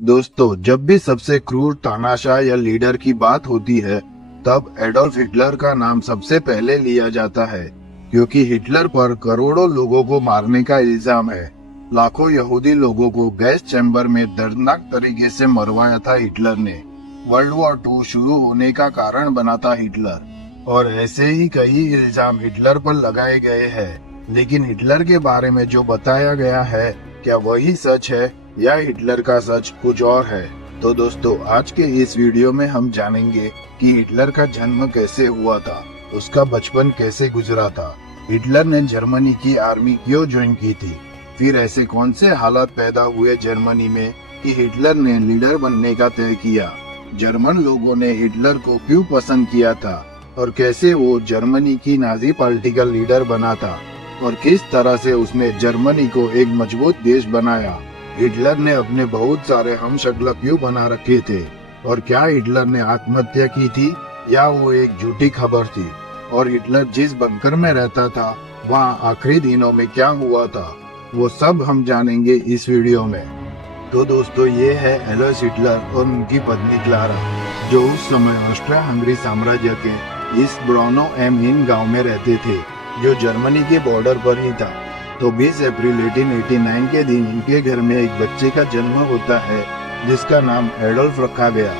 दोस्तों, जब भी सबसे क्रूर तानाशाह या लीडर की बात होती है, तब एडोल्फ हिटलर का नाम सबसे पहले लिया जाता है, क्योंकि हिटलर पर करोड़ों लोगों को मारने का इल्जाम है। लाखों यहूदी लोगों को गैस चैम्बर में दर्दनाक तरीके से मरवाया था हिटलर ने। वर्ल्ड वॉर 2 शुरू होने का कारण बना था हिटलर, और ऐसे ही कई इल्जाम हिटलर पर लगाए गए हैं। लेकिन हिटलर के बारे में जो बताया गया है, क्या वही सच है या हिटलर का सच कुछ और है? तो दोस्तों, आज के इस वीडियो में हम जानेंगे कि हिटलर का जन्म कैसे हुआ था, उसका बचपन कैसे गुजरा था, हिटलर ने जर्मनी की आर्मी क्यों ज्वाइन की थी, फिर ऐसे कौन से हालात पैदा हुए जर्मनी में कि हिटलर ने लीडर बनने का तय किया, जर्मन लोगों ने हिटलर को क्यों पसंद किया था, और कैसे वो जर्मनी की नाजी पार्टी का लीडर बना था, और किस तरह से उसने जर्मनी को एक मजबूत देश बनाया। हिटलर ने अपने बहुत सारे हमशक्ल क्यों बना रखे थे, और क्या हिटलर ने आत्महत्या की थी या वो एक झूठी खबर थी, और हिटलर जिस बंकर में रहता था वहाँ आखिरी दिनों में क्या हुआ था, वो सब हम जानेंगे इस वीडियो में। तो दोस्तों, ये है एडोल्फ हिटलर और उनकी पत्नी क्लारा, जो उस समय ऑस्ट्रिया हंगरी साम्राज्य के इस ब्रॉनो एम इन गाँव में रहते थे, जो जर्मनी के बॉर्डर पर ही था। तो 20 अप्रैल 1889 के दिन इनके घर में एक बच्चे का जन्म होता है, जिसका नाम एडोल्फ रखा गया।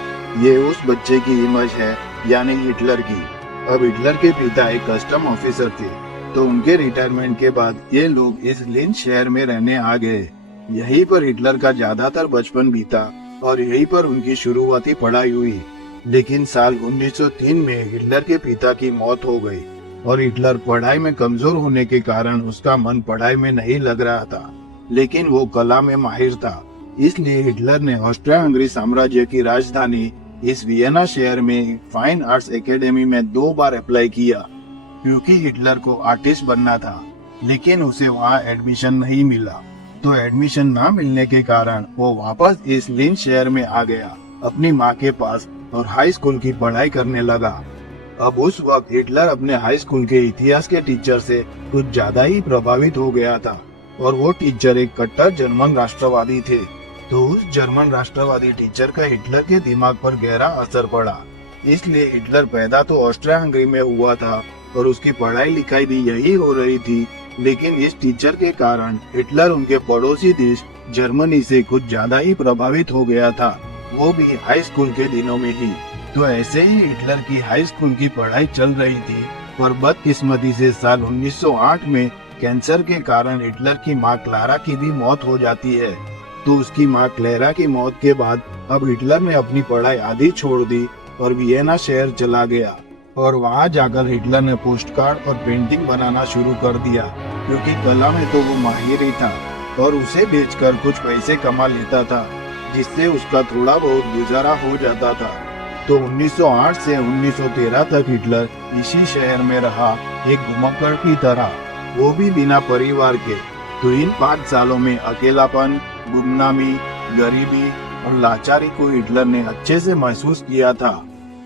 ये उस बच्चे की इमेज है, यानी हिटलर की। अब हिटलर के पिता एक कस्टम ऑफिसर थे, तो उनके रिटायरमेंट के बाद ये लोग इस लिंच शहर में रहने आ गए। यहीं पर हिटलर का ज्यादातर बचपन बीता और यहीं पर उनकी शुरुआती पढ़ाई हुई। लेकिन साल 1903 में हिटलर के पिता की मौत हो गई, और हिटलर पढ़ाई में कमजोर होने के कारण उसका मन पढ़ाई में नहीं लग रहा था, लेकिन वो कला में माहिर था। इसलिए हिटलर ने ऑस्ट्रिया हंगरी साम्राज्य की राजधानी इस वियना शहर में फाइन आर्ट्स एकेडमी में 2 बार अप्लाई किया, क्योंकि हिटलर को आर्टिस्ट बनना था। लेकिन उसे वहाँ एडमिशन नहीं मिला, तो एडमिशन ना मिलने के कारण वो वापस इस लिंच शहर में आ गया अपनी माँ के पास, और हाई स्कूल की पढ़ाई करने लगा। अब उस वक्त हिटलर अपने हाई स्कूल के इतिहास के टीचर से कुछ ज्यादा ही प्रभावित हो गया था, और वो टीचर एक कट्टर जर्मन राष्ट्रवादी थे। तो उस जर्मन राष्ट्रवादी टीचर का हिटलर के दिमाग पर गहरा असर पड़ा। इसलिए हिटलर पैदा तो ऑस्ट्रिया हंगरी में हुआ था, और उसकी पढ़ाई लिखाई भी यही हो रही थी। लेकिन इस टीचर के कारण हिटलर उनके पड़ोसी देश जर्मनी से कुछ ज्यादा ही प्रभावित हो गया था, वो भी हाई स्कूल के दिनों में ही। तो ऐसे ही हिटलर की हाई स्कूल की पढ़ाई चल रही थी, पर बदकिस्मती से साल 1908 में कैंसर के कारण हिटलर की मां क्लारा की भी मौत हो जाती है। तो उसकी मां क्लारा की मौत के बाद अब हिटलर ने अपनी पढ़ाई आधी छोड़ दी और वियना शहर चला गया, और वहां जाकर हिटलर ने पोस्ट कार्ड और पेंटिंग बनाना शुरू कर दिया, क्योंकि कला में तो वो माहिर ही था, और उसे बेचकर कुछ पैसे कमा लेता था, जिससे उसका थोड़ा बहुत गुजारा हो जाता था। तो 1908 से 1913 तक हिटलर इसी शहर में रहा, एक घुमक्कड़ की तरह, वो भी बिना परिवार के। तो इन 5 सालों में अकेलापन, गुमनामी, गरीबी और लाचारी को हिटलर ने अच्छे से महसूस किया था।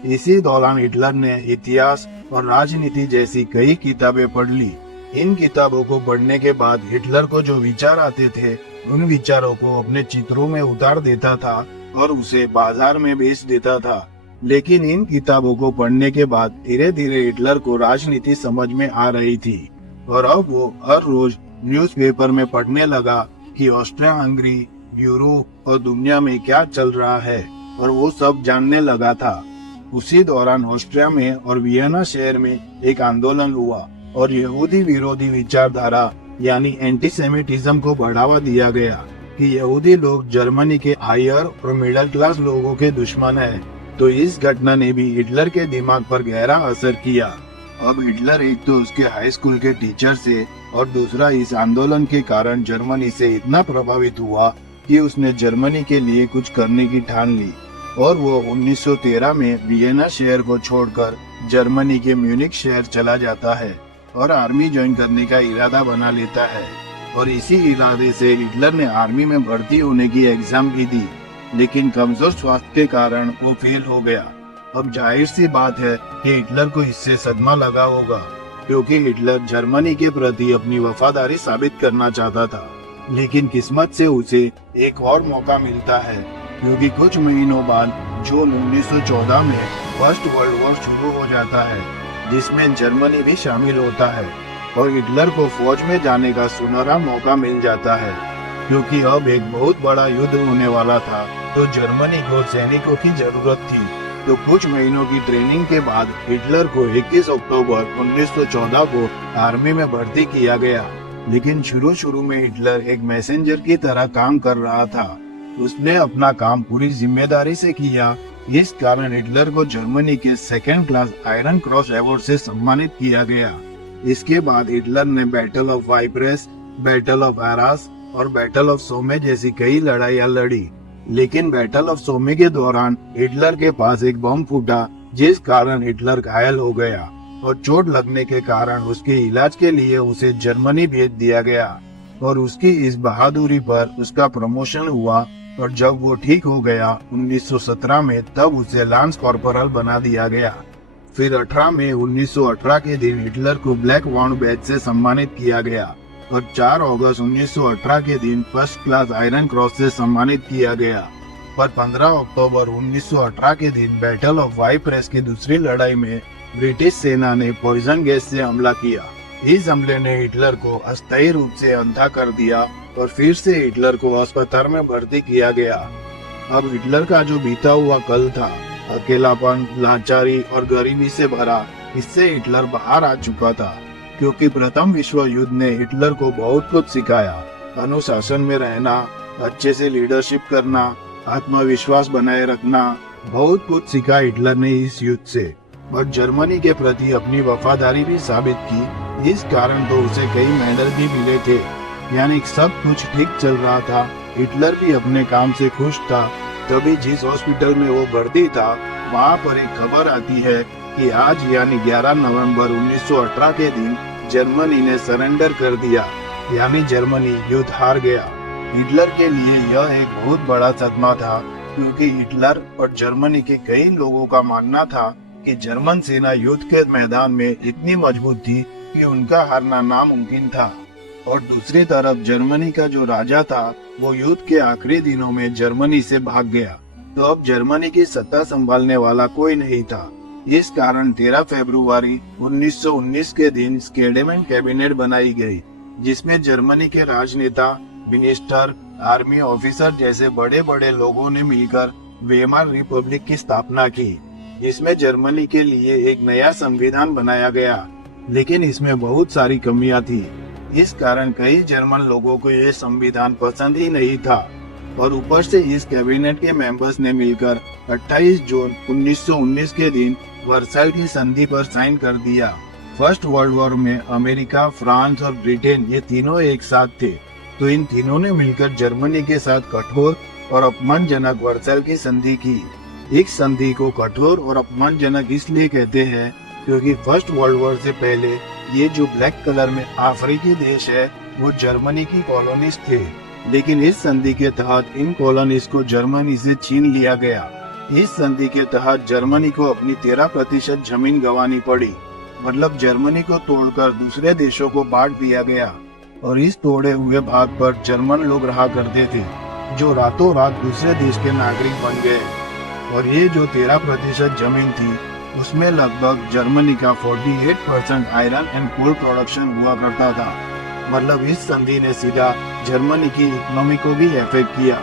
इसी दौरान हिटलर ने इतिहास और राजनीति जैसी कई किताबें पढ़ ली। इन किताबों को पढ़ने के बाद हिटलर को जो विचार आते थे, उन विचारों को अपने चित्रों में उतार देता था और उसे बाजार में बेच देता था। लेकिन इन किताबों को पढ़ने के बाद धीरे धीरे हिटलर को राजनीति समझ में आ रही थी, और अब वो हर रोज न्यूज़पेपर में पढ़ने लगा कि ऑस्ट्रिया हंगरी, यूरोप और दुनिया में क्या चल रहा है, और वो सब जानने लगा था। उसी दौरान ऑस्ट्रिया में और वियना शहर में एक आंदोलन हुआ, और यहूदी विरोधी विचारधारा यानी एंटीसेमिटिज्म को बढ़ावा दिया गया कि यहूदी लोग जर्मनी के हायर और मिडिल क्लास लोगों के दुश्मन हैं। तो इस घटना ने भी हिटलर के दिमाग पर गहरा असर किया। अब हिटलर एक तो उसके हाई स्कूल के टीचर से, और दूसरा इस आंदोलन के कारण जर्मनी से इतना प्रभावित हुआ कि उसने जर्मनी के लिए कुछ करने की ठान ली, और वो 1913 में वियना शहर को छोड़कर जर्मनी के म्यूनिख शहर चला जाता है और आर्मी ज्वाइन करने का इरादा बना लेता है। और इसी इरादे से हिटलर ने आर्मी में भर्ती होने की एग्जाम भी दी, लेकिन कमजोर स्वास्थ्य के कारण वो फेल हो गया। अब जाहिर सी बात है कि हिटलर को इससे सदमा लगा होगा, क्योंकि हिटलर जर्मनी के प्रति अपनी वफादारी साबित करना चाहता था। लेकिन किस्मत से उसे एक और मौका मिलता है, क्योंकि कुछ महीनों बाद जून 1914 में फर्स्ट वर्ल्ड वॉर शुरू हो जाता है, जिसमें जर्मनी भी शामिल होता है और हिटलर को फौज में जाने का सुनहरा मौका मिल जाता है। क्योंकि अब एक बहुत बड़ा युद्ध होने वाला था, तो जर्मनी को सैनिकों की जरूरत थी। तो कुछ महीनों की ट्रेनिंग के बाद हिटलर को 21 अक्टूबर 1914 को आर्मी में भर्ती किया गया। लेकिन शुरू में हिटलर एक मैसेंजर की तरह काम कर रहा था। उसने अपना काम पूरी जिम्मेदारी से किया। इस कारण हिटलर को जर्मनी के second class iron cross award से सम्मानित किया गया। इसके बाद हिटलर ने बैटल ऑफ वाइप्रेस, बैटल ऑफ आरास और बैटल ऑफ सोमे जैसी कई लड़ाइयां लड़ी। लेकिन बैटल ऑफ सोमे के दौरान हिटलर के पास एक बम फूटा, जिस कारण हिटलर घायल हो गया और चोट लगने के कारण उसके इलाज के लिए उसे जर्मनी भेज दिया गया। और उसकी इस बहादुरी पर उसका प्रमोशन हुआ और जब वो ठीक हो गया 1917 में, तब उसे लांस कॉर्पोरल बना दिया गया। फिर 18 मई 1918 के दिन हिटलर को ब्लैक वाउंड बैज से सम्मानित किया गया और 4 अगस्त 1918 के दिन फर्स्ट क्लास आयरन क्रॉस से सम्मानित किया गया। पर 15 अक्टूबर 1918 के दिन बैटल ऑफ वाइप्रेस की दूसरी लड़ाई में ब्रिटिश सेना ने पॉइजन गैस से हमला किया। इस हमले ने हिटलर को अस्थायी रूप से अंधा कर दिया और फिर से हिटलर को अस्पताल में भर्ती किया गया। अब हिटलर का जो बीता हुआ कल था, अकेलापन, लाचारी और गरीबी से भरा, इससे हिटलर बाहर आ चुका था। क्योंकि प्रथम विश्व युद्ध ने हिटलर को बहुत कुछ सिखाया। अनुशासन में रहना, अच्छे से लीडरशिप करना, आत्मविश्वास बनाए रखना, बहुत कुछ सीखा हिटलर ने इस युद्ध से। और जर्मनी के प्रति अपनी वफादारी भी साबित की। इस कारण तो उसे कई मेडल भी मिले थे। यानी सब कुछ ठीक चल रहा था। हिटलर भी अपने काम से खुश था। तभी जिस हॉस्पिटल में वो भर्ती था, वहाँ पर एक खबर आती है कि आज यानी 11 नवंबर 1918 के दिन जर्मनी ने सरेंडर कर दिया, यानी जर्मनी युद्ध हार गया। हिटलर के लिए यह एक बहुत बड़ा सदमा था, क्योंकि हिटलर और जर्मनी के कई लोगों का मानना था कि जर्मन सेना युद्ध के मैदान में इतनी मजबूत थी कि उनका हारना नामुमकिन था। और दूसरी तरफ जर्मनी का जो राजा था, वो युद्ध के आखिरी दिनों में जर्मनी से भाग गया। तो अब जर्मनी की सत्ता संभालने वाला कोई नहीं था। इस कारण 13 फरवरी 1919 के दिन स्केडेमेंट कैबिनेट बनाई गई, जिसमें जर्मनी के राजनेता, मिनिस्टर, आर्मी ऑफिसर जैसे बड़े बड़े लोगों ने मिलकर वेमार रिपब्लिक की स्थापना की, जिसमें जर्मनी के लिए एक नया संविधान बनाया गया। लेकिन इसमें बहुत सारी कमियां थी। इस कारण कई जर्मन लोगों को यह संविधान पसंद ही नहीं था। और ऊपर से इस कैबिनेट के मेंबर्स ने मिलकर 28 जून 1919 के दिन वर्साइल की संधि पर साइन कर दिया। फर्स्ट वर्ल्ड वॉर में अमेरिका, फ्रांस और ब्रिटेन ये तीनों एक साथ थे। तो इन तीनों ने मिलकर जर्मनी के साथ कठोर और अपमानजनक वर्साइल की संधि की। इस संधि को कठोर और अपमानजनक इसलिए कहते हैं क्योंकि फर्स्ट वर्ल्ड वॉर से पहले ये जो ब्लैक कलर में अफ्रीकी देश है, वो जर्मनी की कॉलोनीज थे। लेकिन इस संधि के तहत इन कॉलोनीज को जर्मनी से छीन लिया गया। इस संधि के तहत जर्मनी को अपनी 13% जमीन गंवानी पड़ी। मतलब जर्मनी को तोड़कर दूसरे देशों को बांट दिया गया। और इस तोड़े हुए भाग पर जर्मन लोग रहा करते थे, जो रातों रात दूसरे देश के नागरिक बन गए। और ये जो 13% जमीन थी, उसमें लगभग जर्मनी का 48% आयरन एंड कोल प्रोडक्शन हुआ करता था। मतलब इस संधि ने सीधा जर्मनी की इकोनॉमी को भी इफेक्ट किया।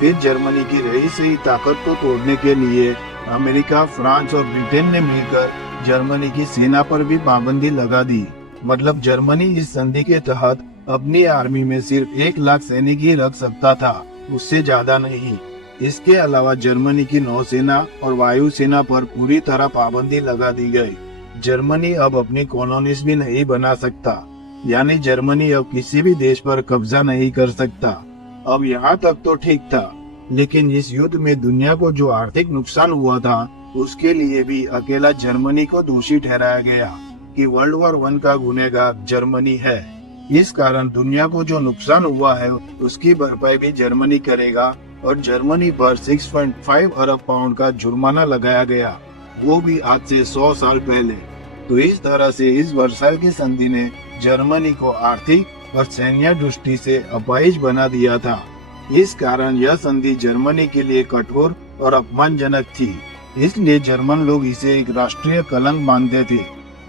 फिर जर्मनी की रही सही ताकत को तोड़ने के लिए अमेरिका, फ्रांस और ब्रिटेन ने मिलकर जर्मनी की सेना पर भी पाबंदी लगा दी। मतलब जर्मनी इस संधि के तहत अपनी आर्मी में सिर्फ 1 लाख सैनिक ही रख सकता था, उससे ज्यादा नहीं। इसके अलावा जर्मनी की नौसेना और वायुसेना पर पूरी तरह पाबंदी लगा दी गई। जर्मनी अब अपनी कॉलोनीज भी नहीं बना सकता, यानी जर्मनी अब किसी भी देश पर कब्जा नहीं कर सकता। अब यहाँ तक तो ठीक था, लेकिन इस युद्ध में दुनिया को जो आर्थिक नुकसान हुआ था, उसके लिए भी अकेला जर्मनी को दोषी ठहराया गया कि वर्ल्ड वॉर 1 का गुनहगार जर्मनी है। इस कारण दुनिया को जो नुकसान हुआ है, उसकी भरपाई भी जर्मनी करेगा। और जर्मनी पर 6.5 अरब पाउंड का जुर्माना लगाया गया, वो भी आज से 100 साल पहले। तो इस तरह से इस वर्साइल की संधि ने जर्मनी को आर्थिक और सैन्य दृष्टि से अपाहिज बना दिया था। इस कारण यह संधि जर्मनी के लिए कठोर और अपमानजनक थी। इसलिए जर्मन लोग इसे एक राष्ट्रीय कलंक मानते थे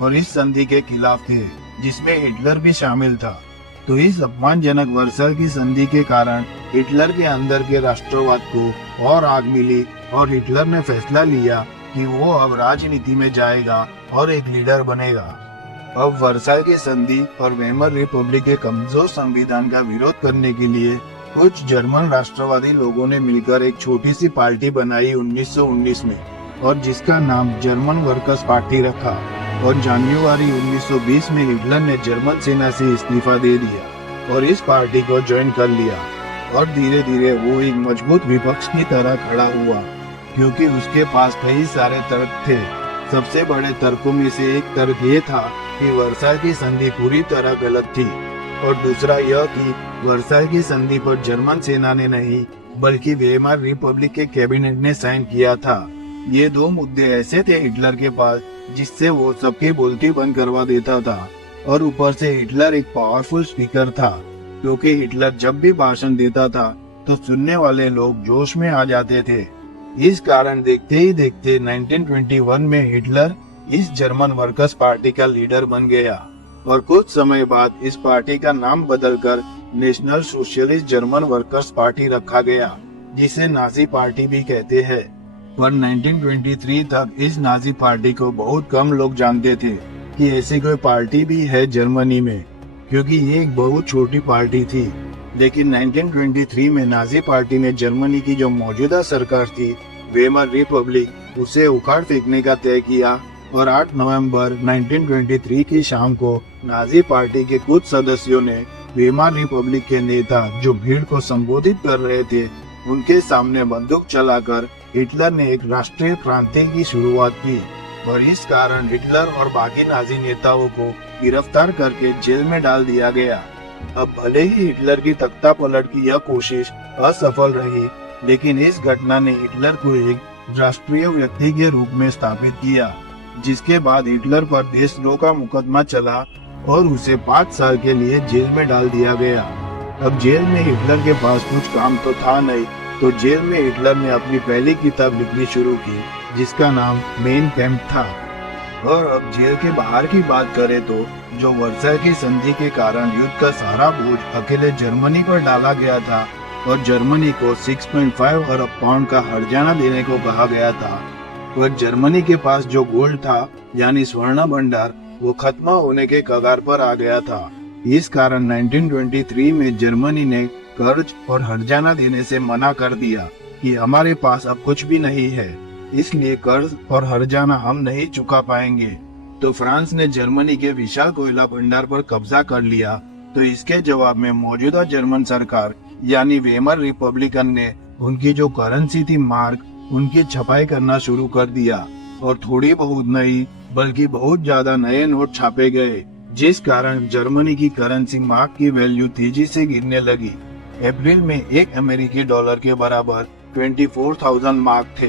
और इस संधि के खिलाफ थे, जिसमें हिटलर भी शामिल था। तो इस अपमानजनक वर्साई की संधि के कारण हिटलर के अंदर के राष्ट्रवाद को और आग मिली और हिटलर ने फैसला लिया कि वो अब राजनीति में जाएगा और एक लीडर बनेगा। अब वर्साई की संधि और वेमर रिपब्लिक के कमजोर संविधान का विरोध करने के लिए कुछ जर्मन राष्ट्रवादी लोगों ने मिलकर एक छोटी सी पार्टी बनाई 1919 में, और जिसका नाम जर्मन वर्कर्स पार्टी रखा। और जनवरी 1920 में हिटलर ने जर्मन सेना से इस्तीफा दे दिया और इस पार्टी को ज्वाइन कर लिया। और धीरे धीरे वो एक मजबूत विपक्ष की तरह खड़ा हुआ, क्योंकि उसके पास कई सारे तर्क थे। सबसे बड़े तर्कों में से एक तर्क ये था कि वर्साई की संधि पूरी तरह गलत थी, और दूसरा यह कि वर्साई की संधि पर जर्मन सेना ने नहीं बल्कि वेमर रिपब्लिक के कैबिनेट ने साइन किया था। ये दो मुद्दे ऐसे थे हिटलर के पास जिससे वो सबकी बोलती बंद करवा देता था। और ऊपर से हिटलर एक पावरफुल स्पीकर था, क्योंकि हिटलर जब भी भाषण देता था तो सुनने वाले लोग जोश में आ जाते थे। इस कारण देखते ही देखते 1921 में हिटलर इस जर्मन वर्कर्स पार्टी का लीडर बन गया, और कुछ समय बाद इस पार्टी का नाम बदलकर national socialist German workers party रखा गया, जिसे नाजी पार्टी भी कहते हैं। पर 1923 तक इस नाजी पार्टी को बहुत कम लोग जानते थे कि ऐसी कोई पार्टी भी है जर्मनी में, क्योंकि ये एक बहुत छोटी पार्टी थी। लेकिन 1923 में नाजी पार्टी ने जर्मनी की जो मौजूदा सरकार थी वेमर रिपब्लिक, उसे उखाड़ फेंकने का तय किया, और 8 नवंबर 1923 की शाम को नाजी पार्टी के कुछ सदस्यों ने वेमर रिपब्लिक के नेता जो भीड़ को संबोधित कर रहे थे उनके सामने बंदूक चलाकर हिटलर ने एक राष्ट्रीय क्रांति की शुरुआत की, और इस कारण हिटलर और बाकी नाजी नेताओं को गिरफ्तार करके जेल में डाल दिया गया। अब भले ही हिटलर की तख्ता पलट की यह कोशिश असफल रही, लेकिन इस घटना ने हिटलर को एक राष्ट्रीय व्यक्ति के रूप में स्थापित किया, जिसके बाद हिटलर पर देशद्रोह का मुकदमा चला और उसे 5 साल के लिए जेल में डाल दिया गया। अब जेल में हिटलर के पास कुछ काम तो था नहीं, तो जेल में हिटलर ने अपनी पहली किताब लिखनी शुरू की, जिसका नाम मेन कैंप था। और अब जेल के बाहर की बात करें तो जो वर्साई की संधि के कारण युद्ध का सारा बोझ अकेले जर्मनी पर डाला गया था, और जर्मनी को 6.5 अरब पाउंड का हर्जाना देने को कहा गया था। और जर्मनी के पास जो गोल्ड था यानी स्वर्ण भंडार, वो खत्म होने के कगार पर आ गया था। इस कारण 1923 में जर्मनी ने कर्ज और हर्जाना देने से मना कर दिया कि हमारे पास अब कुछ भी नहीं है, इसलिए कर्ज और हर्जाना हम नहीं चुका पाएंगे। तो फ्रांस ने जर्मनी के विशाल कोयला भंडार पर कब्जा कर लिया। तो इसके जवाब में मौजूदा जर्मन सरकार यानी वेमर रिपब्लिकन ने उनकी जो करेंसी थी मार्क, उनकी छपाई करना शुरू कर दिया, और थोड़ी बहुत नहीं बल्कि बहुत ज्यादा नए नोट छापे गए, जिस कारण जर्मनी की करेंसी मार्क की वैल्यू तेजी से गिरने लगी। अप्रैल में एक अमेरिकी डॉलर के बराबर 24,000 मार्क थे।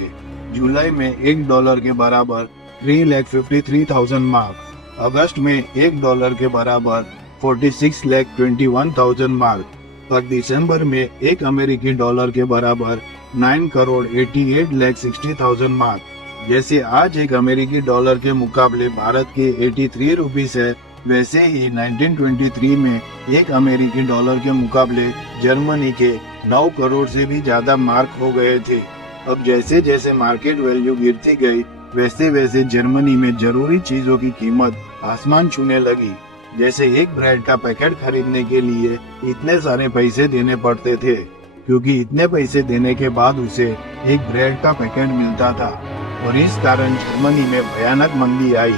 जुलाई में $1 के बराबर 3,53,000 मार्क। अगस्त में $1 के बराबर 46,21,000 मार्क। और दिसंबर में एक अमेरिकी डॉलर के बराबर 9,88,60,000 मार्क। जैसे आज एक अमेरिकी डॉलर के मुकाबले भारत के 83 रुपीस है, वैसे ही 1923 में एक अमेरिकी डॉलर के मुकाबले जर्मनी के 9 करोड़ से भी ज्यादा मार्क हो गए थे। अब जैसे जैसे मार्केट वैल्यू गिरती गई, वैसे वैसे जर्मनी में जरूरी चीजों की कीमत आसमान छूने लगी। जैसे एक ब्रेड का पैकेट खरीदने के लिए इतने सारे पैसे देने पड़ते थे, क्योंकि इतने पैसे देने के बाद उसे एक ब्रेड का पैकेट मिलता था। और इस कारण जर्मनी में भयानक मंदी आई।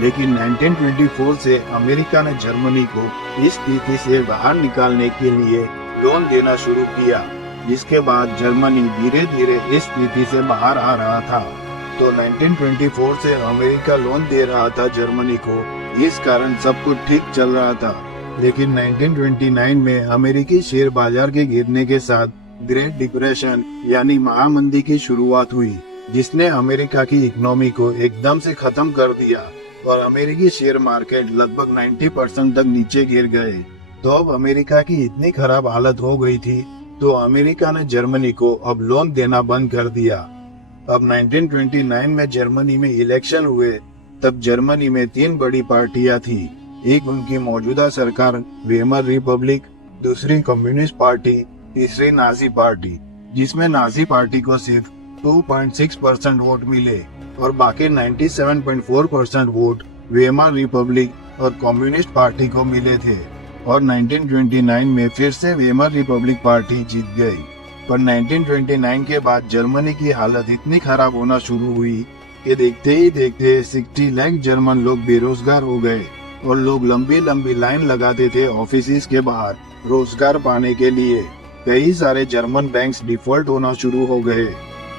लेकिन 1924 से अमेरिका ने जर्मनी को इस स्थिति से बाहर निकालने के लिए लोन देना शुरू किया, जिसके बाद जर्मनी धीरे धीरे इस स्थिति से बाहर आ रहा था। तो 1924 से अमेरिका लोन दे रहा था जर्मनी को, इस कारण सब कुछ ठीक चल रहा था। लेकिन 1929 में अमेरिकी शेयर बाजार के गिरने के साथ ग्रेट डिप्रेशन यानी महामंदी की शुरुआत हुई, जिसने अमेरिका की इकोनॉमी को एकदम से खत्म कर दिया और अमेरिकी शेयर मार्केट लगभग 90% तक नीचे गिर गए। तो अब अमेरिका की इतनी खराब हालत हो गई थी तो अमेरिका ने जर्मनी को अब लोन देना बंद कर दिया। अब 1929 में जर्मनी में इलेक्शन हुए, तब जर्मनी में 3 बड़ी पार्टियां थी। एक उनकी मौजूदा सरकार वेमर रिपब्लिक, दूसरी कम्युनिस्ट पार्टी, तीसरी नाजी पार्टी, जिसमें नाजी पार्टी को सिर्फ 2.6% वोट मिले और बाकी 97.4% वोट वेमर रिपब्लिक और कम्युनिस्ट पार्टी को मिले थे। और 1929 में फिर से वेमर रिपब्लिक पार्टी जीत गई। पर 1929 के बाद जर्मनी की हालत इतनी खराब होना शुरू हुई कि देखते ही देखते 60 लाख जर्मन लोग बेरोजगार हो गए और लोग लंबी लंबी लाइन लगाते थे ऑफिस के बाहर रोजगार पाने के लिए। कई सारे जर्मन बैंक्स डिफॉल्ट होना शुरू हो गए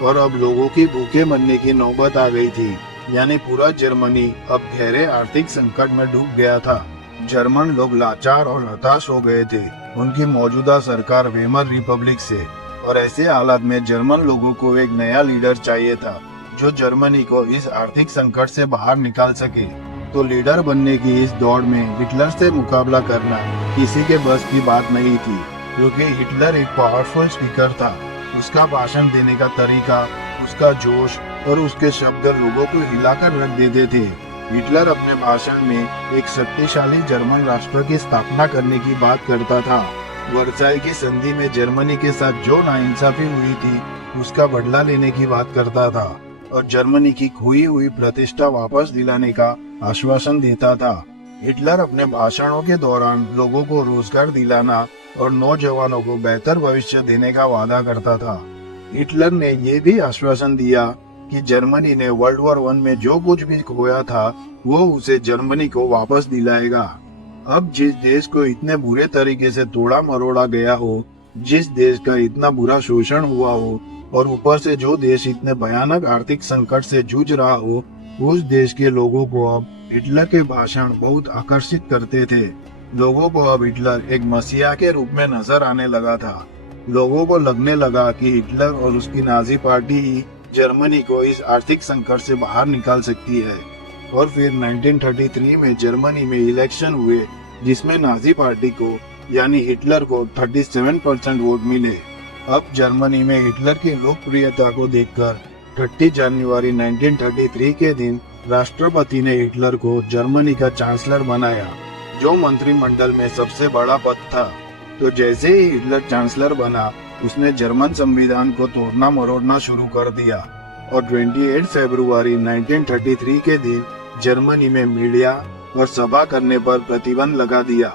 और अब लोगों की भूखे मरने की नौबत आ गई थी। यानी पूरा जर्मनी अब गहरे आर्थिक संकट में डूब गया था। जर्मन लोग लाचार और हताश हो गए थे उनकी मौजूदा सरकार वेमर रिपब्लिक से। और ऐसे हालात में जर्मन लोगों को एक नया लीडर चाहिए था जो जर्मनी को इस आर्थिक संकट से बाहर निकाल सके। तो लीडर बनने की इस दौड़ में हिटलर से मुकाबला करना किसी के बस की बात नहीं थी, क्योंकि हिटलर एक पावरफुल स्पीकर था। उसका भाषण देने का तरीका, उसका जोश और उसके शब्द लोगों को हिलाकर रख देते थे। हिटलर अपने भाषण में एक शक्तिशाली जर्मन राष्ट्र की स्थापना करने की बात करता था। वर्साई की संधि में जर्मनी के साथ जो नाइंसाफी हुई थी उसका बदला लेने की बात करता था और जर्मनी की खोई हुई प्रतिष्ठा वापस दिलाने का आश्वासन देता था। हिटलर अपने भाषणों के दौरान लोगों को रोजगार दिलाना और नौजवानों को बेहतर भविष्य देने का वादा करता था। हिटलर ने ये भी आश्वासन दिया कि जर्मनी ने वर्ल्ड वॉर 1 में जो कुछ भी खोया था वो उसे जर्मनी को वापस दिलाएगा। अब जिस देश को इतने बुरे तरीके से तोड़ा मरोड़ा गया हो, जिस देश का इतना बुरा शोषण हुआ हो और ऊपर से जो देश इतने भयानक आर्थिक संकट से जूझ रहा हो, उस देश के लोगों को अब हिटलर के भाषण बहुत आकर्षित करते थे। लोगों को अब हिटलर एक मसीहा के रूप में नजर आने लगा था। लोगों को लगने लगा कि हिटलर और उसकी नाजी पार्टी ही जर्मनी को इस आर्थिक संकट से बाहर निकाल सकती है। और फिर 1933 में जर्मनी में इलेक्शन हुए, जिसमें नाजी पार्टी को यानी हिटलर को 37% वोट मिले। अब जर्मनी में हिटलर की लोकप्रियता को देखकर 30 जनवरी 1933 के दिन राष्ट्रपति ने हिटलर को जर्मनी का चांसलर बनाया, जो मंत्रिमंडल में सबसे बड़ा पद था। तो जैसे ही हिटलर चांसलर बना, उसने जर्मन संविधान को तोड़ना मरोड़ना शुरू कर दिया और 28 फरवरी 1933 के दिन जर्मनी में मीडिया और सभा करने पर प्रतिबंध लगा दिया।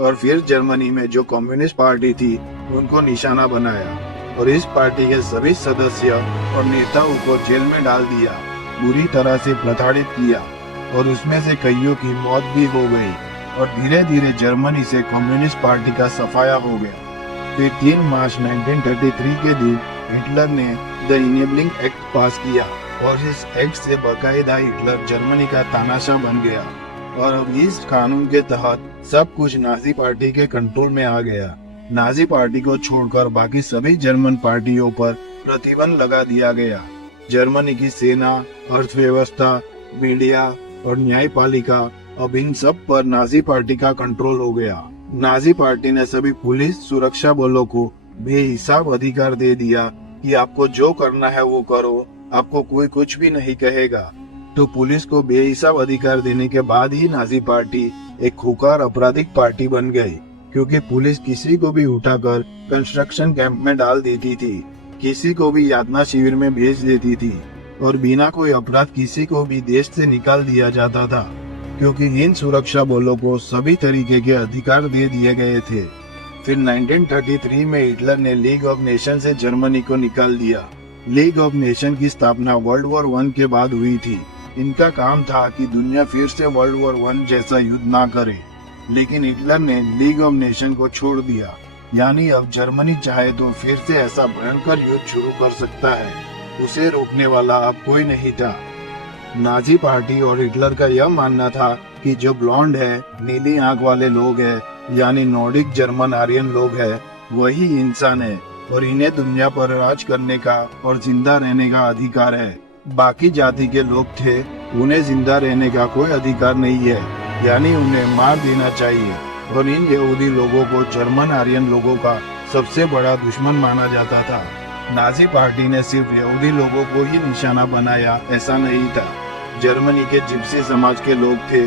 और फिर जर्मनी में जो कम्युनिस्ट पार्टी थी उनको निशाना बनाया और इस पार्टी के सभी सदस्य और नेताओं को जेल में डाल दिया, बुरी तरह से प्रताड़ित किया और उसमें से कईयों की मौत भी हो गई। और धीरे धीरे जर्मनी से कम्युनिस्ट पार्टी का सफाया हो गया। फिर 3 मार्च 1933 के दिन हिटलर ने द इनेबलिंग एक्ट पास किया और इस एक्ट से बाकायदा हिटलर जर्मनी का तानाशाह बन गया। और अब इस कानून के तहत सब कुछ नाजी पार्टी के कंट्रोल में आ गया। नाजी पार्टी को छोड़कर बाकी सभी जर्मन पार्टियों पर प्रतिबंध लगा दिया गया। जर्मनी की सेना, अर्थव्यवस्था, मीडिया और न्यायपालिका, अब इन सब पर नाजी पार्टी का कंट्रोल हो गया। नाजी पार्टी ने सभी पुलिस सुरक्षा बलों को बेहिसाब अधिकार दे दिया कि आपको जो करना है वो करो, आपको कोई कुछ भी नहीं कहेगा। तो पुलिस को बेहिसाब अधिकार देने के बाद ही नाजी पार्टी एक खुकार आपराधिक पार्टी बन गई, क्योंकि पुलिस किसी को भी उठाकर कंस्ट्रक्शन कैंप में डाल देती थी, किसी को भी यातना शिविर में भेज देती थी और बिना कोई अपराध किसी को भी देश से निकाल दिया जाता था, क्योंकि इन सुरक्षा बलों को सभी तरीके के अधिकार दे दिए गए थे। फिर 1933 में हिटलर ने लीग ऑफ नेशन से जर्मनी को निकाल दिया। लीग ऑफ नेशन की स्थापना वर्ल्ड वॉर 1 के बाद हुई थी। इनका काम था कि दुनिया फिर से वर्ल्ड वॉर 1 जैसा युद्ध ना करे, लेकिन हिटलर ने लीग ऑफ नेशन को छोड़ दिया। यानी अब जर्मनी चाहे तो फिर से ऐसा भयंकर युद्ध शुरू कर सकता है, उसे रोकने वाला अब कोई नहीं था। नाजी पार्टी और हिटलर का यह मानना था कि जो ब्लॉन्ड है, नीली आंख वाले लोग हैं, यानी नॉर्डिक जर्मन आर्यन लोग हैं, वही इंसान है और इन्हें दुनिया पर राज करने का और जिंदा रहने का अधिकार है। बाकी जाति के लोग थे, उन्हें जिंदा रहने का कोई अधिकार नहीं है, यानी उन्हें मार देना चाहिए। और इन यहूदी लोगों को जर्मन आर्यन लोगों का सबसे बड़ा दुश्मन माना जाता था। नाजी पार्टी ने सिर्फ यहूदी लोगों को ही निशाना बनाया ऐसा नहीं था। जर्मनी के जिप्सी समाज के लोग थे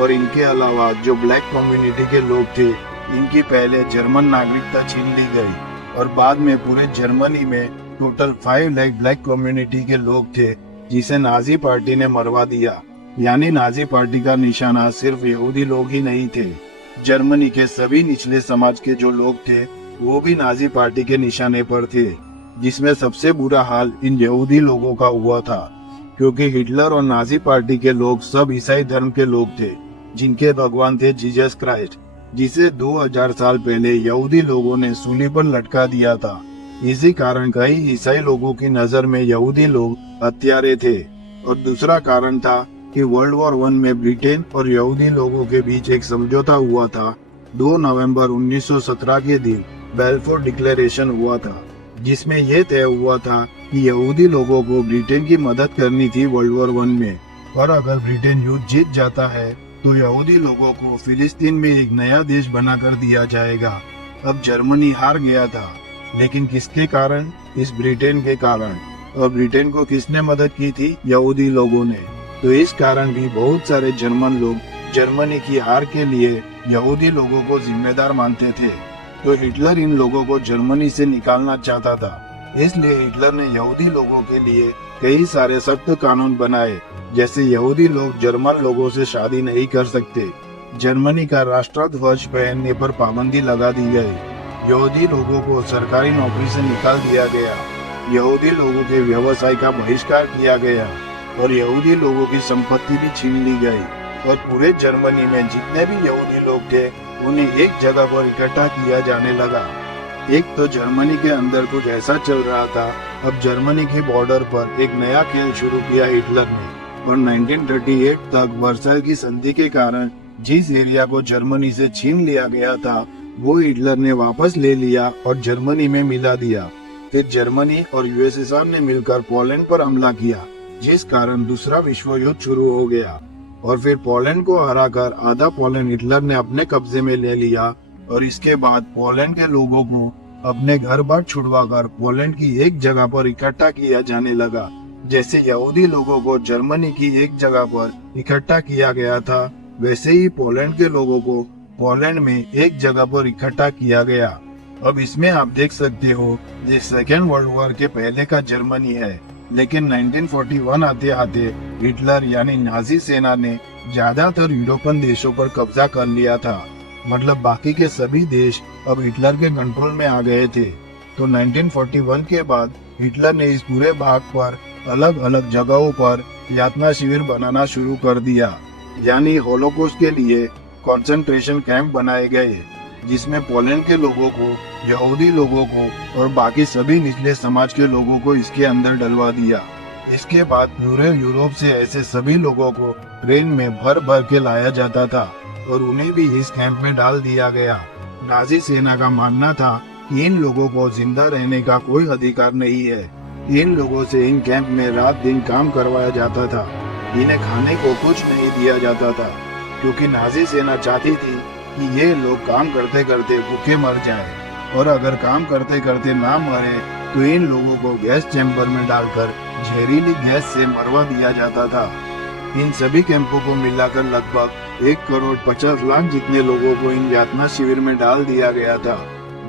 और इनके अलावा जो ब्लैक कम्युनिटी के लोग थे, इनकी पहले जर्मन नागरिकता छीन ली गई और बाद में पूरे जर्मनी में टोटल 5 लाख ब्लैक कम्युनिटी के लोग थे जिसे नाजी पार्टी ने मरवा दिया। यानी नाजी पार्टी का निशाना सिर्फ यहूदी लोग ही नहीं थे, जर्मनी के सभी निचले समाज के जो लोग थे वो भी नाजी पार्टी के निशाने पर थे, जिसमें सबसे बुरा हाल इन यहूदी लोगों का हुआ था क्योंकि हिटलर और नाजी पार्टी के लोग सब ईसाई धर्म के लोग थे जिनके भगवान थे जीसस क्राइस्ट, जिसे 2000 साल पहले यहूदी लोगों ने सूली पर लटका दिया था। इसी कारण कई ईसाई लोगों की नजर में यहूदी लोग हत्यारे थे। और दूसरा कारण था कि वर्ल्ड वॉर 1 में ब्रिटेन और यहूदी लोगों के बीच एक समझौता हुआ था। 2 नवंबर 1917 के दिन बेल्फोर डिक्लेरेशन हुआ था, जिसमें यह तय हुआ था कि यहूदी लोगों को ब्रिटेन की मदद करनी थी वर्ल्ड वॉर 1 में, और अगर ब्रिटेन युद्ध जीत जाता है तो यहूदी लोगों को फिलिस्तीन में एक नया देश बनाकर दिया जाएगा। अब जर्मनी हार गया था, लेकिन किसके कारण? इस ब्रिटेन के कारण। और ब्रिटेन को किसने मदद की थी? यहूदी लोगों ने। तो इस कारण भी बहुत सारे जर्मन लोग जर्मनी की हार के लिए यहूदी लोगों को जिम्मेदार मानते थे। तो हिटलर इन लोगों को जर्मनी से निकालना चाहता था, इसलिए हिटलर ने यहूदी लोगों के लिए कई सारे सख्त कानून बनाए, जैसे यहूदी लोग जर्मन लोगों से शादी नहीं कर सकते, जर्मनी का राष्ट्रध्वज पहनने पर पाबंदी लगा दी गई, यहूदी लोगों को सरकारी नौकरी से निकाल दिया गया, यहूदी लोगों के व्यवसाय का बहिष्कार किया गया और यहूदी लोगों की संपत्ति भी छीन ली गई। और पूरे जर्मनी में जितने भी यहूदी लोग थे उन्हें एक जगह पर इकट्ठा किया जाने लगा। एक तो जर्मनी के अंदर कुछ ऐसा चल रहा था, अब जर्मनी के बॉर्डर पर एक नया खेल शुरू किया हिटलर ने। और 1938 तक वर्साइल की संधि के कारण जिस एरिया को जर्मनी से छीन लिया गया था वो हिटलर ने वापस ले लिया और जर्मनी में मिला दिया। फिर जर्मनी और यूएसएसआर ने मिलकर पोलैंड पर हमला किया, जिस कारण दूसरा विश्व युद्ध शुरू हो गया। और फिर पोलैंड को हराकर आधा पोलैंड हिटलर ने अपने कब्जे में ले लिया और इसके बाद पोलैंड के लोगों को अपने घर बार छुड़वाकर पोलैंड की एक जगह पर इकट्ठा किया जाने लगा। जैसे यहूदी लोगों को जर्मनी की एक जगह पर इकट्ठा किया गया था, वैसे ही पोलैंड के लोगों को पोलैंड में एक जगह पर इकट्ठा किया गया। अब इसमें आप देख सकते हो ये सेकेंड वर्ल्ड वॉर के पहले का जर्मनी है, लेकिन 1941 आते आते हिटलर यानी नाजी सेना ने ज्यादातर यूरोपियन देशों पर कब्जा कर लिया था। मतलब बाकी के सभी देश अब हिटलर के कंट्रोल में आ गए थे। तो 1941 के बाद हिटलर ने इस पूरे भाग पर अलग अलग जगहों पर यातना शिविर बनाना शुरू कर दिया, यानी होलोकॉस्ट के लिए कंसंट्रेशन कैंप बनाए गए, जिसमें पोलैंड के लोगों को, यहूदी लोगों को और बाकी सभी निचले समाज के लोगों को इसके अंदर डलवा दिया। इसके बाद पूरे यूरोप से ऐसे सभी लोगों को ट्रेन में भर भर के लाया जाता था और उन्हें भी इस कैंप में डाल दिया गया। नाजी सेना का मानना था कि इन लोगों को जिंदा रहने का कोई अधिकार नहीं है। इन लोगों से इन कैंप में रात दिन काम करवाया जाता था। इन्हें खाने को कुछ नहीं दिया जाता था, क्योंकि नाजी सेना चाहती थी कि ये लोग काम करते करते भूखे मर जाएं, और अगर काम करते करते ना मरे तो इन लोगों को गैस चैम्बर में डालकर जहरीली गैस से मरवा दिया जाता था। इन सभी कैंपों को मिलाकर लगभग 1,50,00,000 जितने लोगों को इन यातना शिविर में डाल दिया गया था,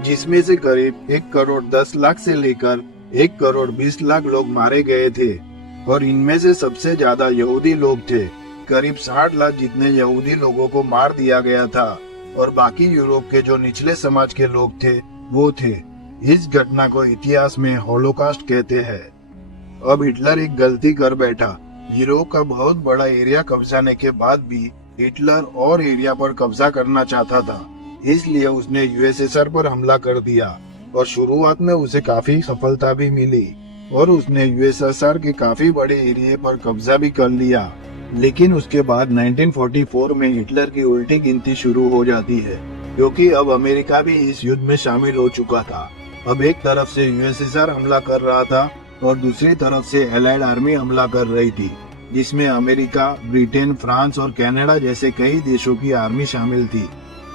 जिसमें से करीब 1,10,00,000 से लेकर 1,20,00,000 लोग मारे गए थे। और इनमें से सबसे ज्यादा यहूदी लोग थे, करीब 60 लाख जितने यहूदी लोगों को मार दिया गया था। और बाकी यूरोप के जो निचले समाज के लोग थे वो थे। इस घटना को इतिहास में होलोकॉस्ट कहते हैं। अब हिटलर एक गलती कर बैठा। यूरोप का बहुत बड़ा एरिया कब्जाने के बाद भी हिटलर और एरिया पर कब्जा करना चाहता था, इसलिए उसने यूएसएसआर पर हमला कर दिया और शुरुआत में उसे काफी सफलता भी मिली और उसने यूएसएसआर के काफी बड़े एरिया पर कब्जा भी कर लिया। लेकिन उसके बाद 1944 में हिटलर की उल्टी गिनती शुरू हो जाती है, क्योंकि अब अमेरिका भी इस युद्ध में शामिल हो चुका था। अब एक तरफ से यूएसएसआर हमला कर रहा था और दूसरी तरफ से एलाइड आर्मी हमला कर रही थी, जिसमें अमेरिका, ब्रिटेन, फ्रांस और कनाडा जैसे कई देशों की आर्मी शामिल थी।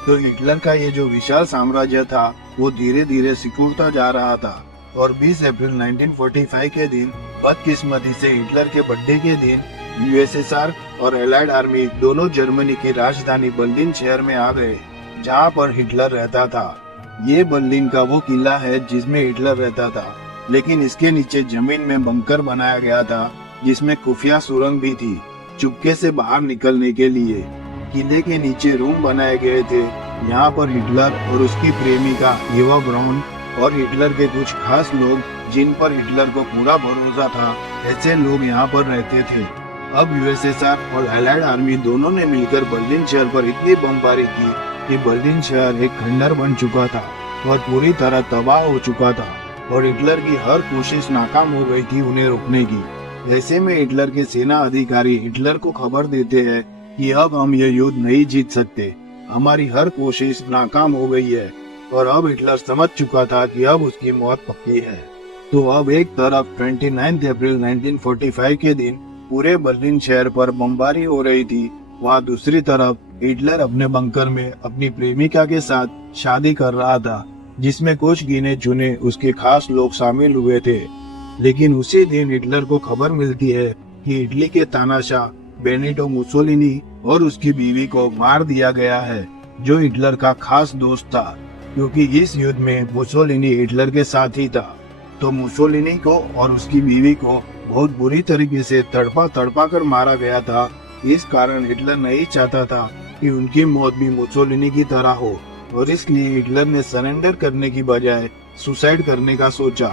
तो हिटलर का ये जो विशाल साम्राज्य था वो धीरे धीरे सिकुड़ता जा रहा था। और 20 अप्रैल 1945 के दिन बदकिस्मती से हिटलर के बर्थडे के दिन यूएसएसआर और एलाइड आर्मी दोनों जर्मनी की राजधानी बर्लिन शहर में आ गए, जहां पर हिटलर रहता था। ये बर्लिन का वो किला है जिसमें हिटलर रहता था, लेकिन इसके नीचे जमीन में बंकर बनाया गया था जिसमें खुफिया सुरंग भी थी चुपके से बाहर निकलने के लिए। किले के नीचे रूम बनाए गए थे। यहाँ पर हिटलर और उसकी प्रेमिका एवा ब्राउन और हिटलर के कुछ खास लोग जिन पर हिटलर को पूरा भरोसा था, ऐसे लोग यहाँ पर रहते थे। अब यूएसएसआर और एलाइड आर्मी दोनों ने मिलकर बर्लिन शहर पर इतनी बमबारी की कि बर्लिन शहर एक खंडर बन चुका था और पूरी तरह तबाह हो चुका था और हिटलर की हर कोशिश नाकाम हो गई थी उन्हें रोकने की। ऐसे में हिटलर के सेना अधिकारी हिटलर को खबर देते हैं कि अब हम ये युद्ध नहीं जीत सकते, हमारी हर कोशिश नाकाम हो गई है। और अब हिटलर समझ चुका था कि अब उसकी मौत पक्की है। तो अब एक तरफ 29 अप्रैल 1945 के दिन पूरे बर्लिन शहर पर बमबारी हो रही थी, वहाँ दूसरी तरफ हिटलर अपने बंकर में अपनी प्रेमिका के साथ शादी कर रहा था, जिसमें कुछ गिने चुने उसके खास लोग शामिल हुए थे। लेकिन उसी दिन हिटलर को खबर मिलती है कि इटली के तानाशाह बेनिटो मुसोलिनी और उसकी बीवी को मार दिया गया है, जो हिटलर का खास दोस्त था, क्योंकि इस युद्ध में मुसोलिनी हिटलर के साथ ही था। तो मुसोलिनी को और उसकी बीवी को बहुत बुरी तरीके से तड़पा कर मारा गया था। इस कारण हिटलर नहीं चाहता था कि उनकी मौत भी मुसोलिनी की तरह हो, और इसलिए हिटलर ने सरेंडर करने की बजाय सुसाइड करने का सोचा।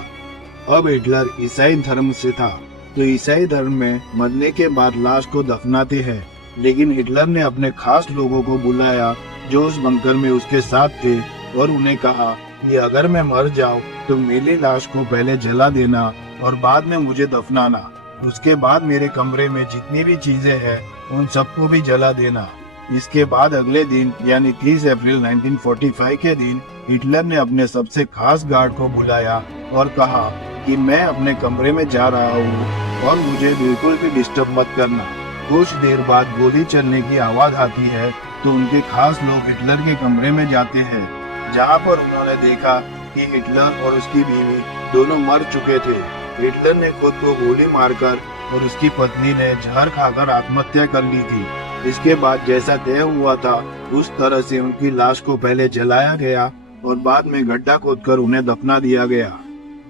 अब हिटलर ईसाई धर्म से था, तो ईसाई धर्म में मरने के बाद लाश को दफनाते हैं, लेकिन हिटलर ने अपने खास लोगों को बुलाया जो उस बंकर में उसके साथ थे और उन्हें कहा कि अगर मैं मर जाऊं तो मेरी लाश को पहले जला देना और बाद में मुझे दफनाना। उसके बाद मेरे कमरे में जितनी भी चीजें हैं उन सबको भी जला देना। इसके बाद अगले दिन यानी 30 अप्रैल 1945 के दिन हिटलर ने अपने सबसे खास गार्ड को बुलाया और कहा कि मैं अपने कमरे में जा रहा हूँ और मुझे बिल्कुल भी डिस्टर्ब मत करना। कुछ देर बाद गोली चलने की आवाज आती है, तो उनके खास लोग हिटलर के कमरे में जाते हैं, जहाँ पर उन्होंने देखा कि हिटलर और उसकी बीवी दोनों मर चुके थे। हिटलर ने खुद को गोली मारकर और उसकी पत्नी ने जहर खाकर आत्महत्या कर ली थी। इसके बाद जैसा तय हुआ था उस तरह से उनकी लाश को पहले जलाया गया और बाद में गड्ढा खोदकर उन्हें दफना दिया गया।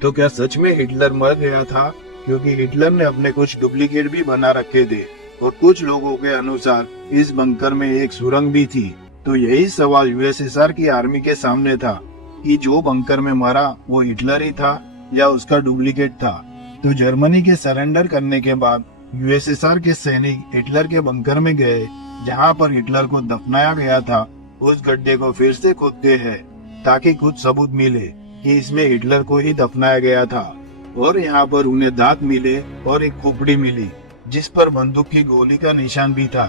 तो क्या सच में हिटलर मर गया था? क्योंकि हिटलर ने अपने कुछ डुप्लीकेट भी बना रखे थे और कुछ लोगों के अनुसार इस बंकर में एक सुरंग भी थी। तो यही सवाल यूएसएसआर की आर्मी के सामने था कि जो बंकर में मरा वो हिटलर ही था या उसका डुप्लीकेट था। तो जर्मनी के सरेंडर करने के बाद यूएसएसआर के सैनिक हिटलर के बंकर में गए, जहां पर हिटलर को दफनाया गया था। उस गड्ढे को फिर से खोदते हैं ताकि कुछ सबूत मिले कि इसमें हिटलर को ही दफनाया गया था। और यहाँ पर उन्हें दांत मिले और एक खोपड़ी मिली जिस पर बंदूक की गोली का निशान भी था।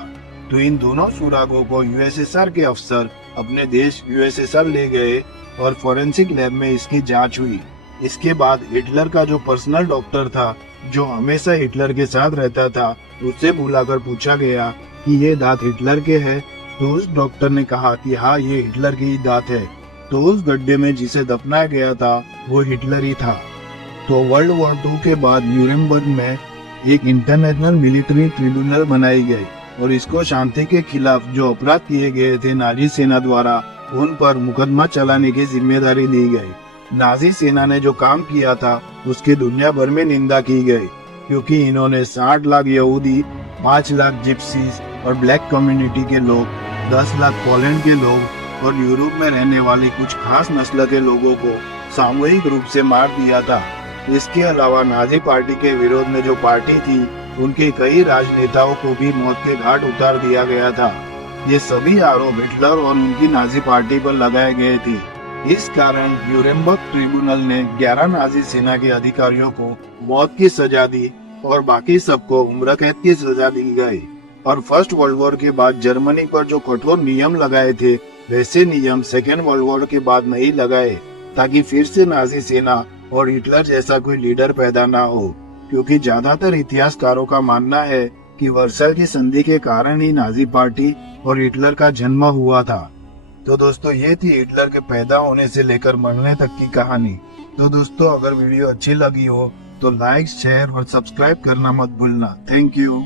तो इन दोनों सुरागों को यूएसएसआर के अफसर अपने देश यूएसएसआर ले गए और फोरेंसिक लैब में इसकी जांच हुई। इसके बाद हिटलर का जो पर्सनल डॉक्टर था, जो हमेशा हिटलर के साथ रहता था, उससे बुलाकर पूछा गया कि ये दांत हिटलर के हैं। तो उस डॉक्टर ने कहा कि हाँ, ये हिटलर के ही दांत है। तो उस गड्ढे में जिसे दफनाया गया था वो हिटलर ही था। तो वर्ल्ड वॉर 2 के बाद न्यूरेमबर्ग में एक इंटरनेशनल मिलिट्री ट्रिब्यूनल बनाई गई और इसको शांति के खिलाफ जो अपराध किए गए थे नाजी सेना द्वारा, उन पर मुकदमा चलाने की जिम्मेदारी दी गई। नाजी सेना ने जो काम किया था उसकी दुनिया भर में निंदा की गई, क्योंकि इन्होंने 60 लाख यहूदी, 5 लाख जिप्सीज और ब्लैक कम्युनिटी के लोग, 10 लाख पोलैंड के लोग और यूरोप में रहने वाले कुछ खास नस्ल के लोगों को सामूहिक रूप से मार दिया था। इसके अलावा नाजी पार्टी के विरोध में जो पार्टी थी, उनके कई राजनेताओं को भी मौत के घाट उतार दिया गया था। ये सभी आरोप हिटलर और उनकी नाजी पार्टी पर लगाए गए थे। इस कारण न्यूरेमबर्ग ट्रिब्यूनल ने 11 नाजी सेना के अधिकारियों को मौत की सजा दी और बाकी सबको उम्र कैद की सजा दी गई। और फर्स्ट वर्ल्ड वॉर के बाद जर्मनी पर जो कठोर नियम लगाए थे, वैसे नियम सेकेंड वर्ल्ड वॉर के बाद नहीं लगाए, ताकि फिर से नाजी सेना और हिटलर जैसा कोई लीडर पैदा ना हो। क्योंकि ज्यादातर इतिहासकारों का मानना है कि वर्साइल की संधि के कारण ही नाजी पार्टी और हिटलर का जन्म हुआ था। तो दोस्तों ये थी हिटलर के पैदा होने से लेकर मरने तक की कहानी। तो दोस्तों अगर वीडियो अच्छी लगी हो तो लाइक, शेयर और सब्सक्राइब करना मत भूलना। Thank you.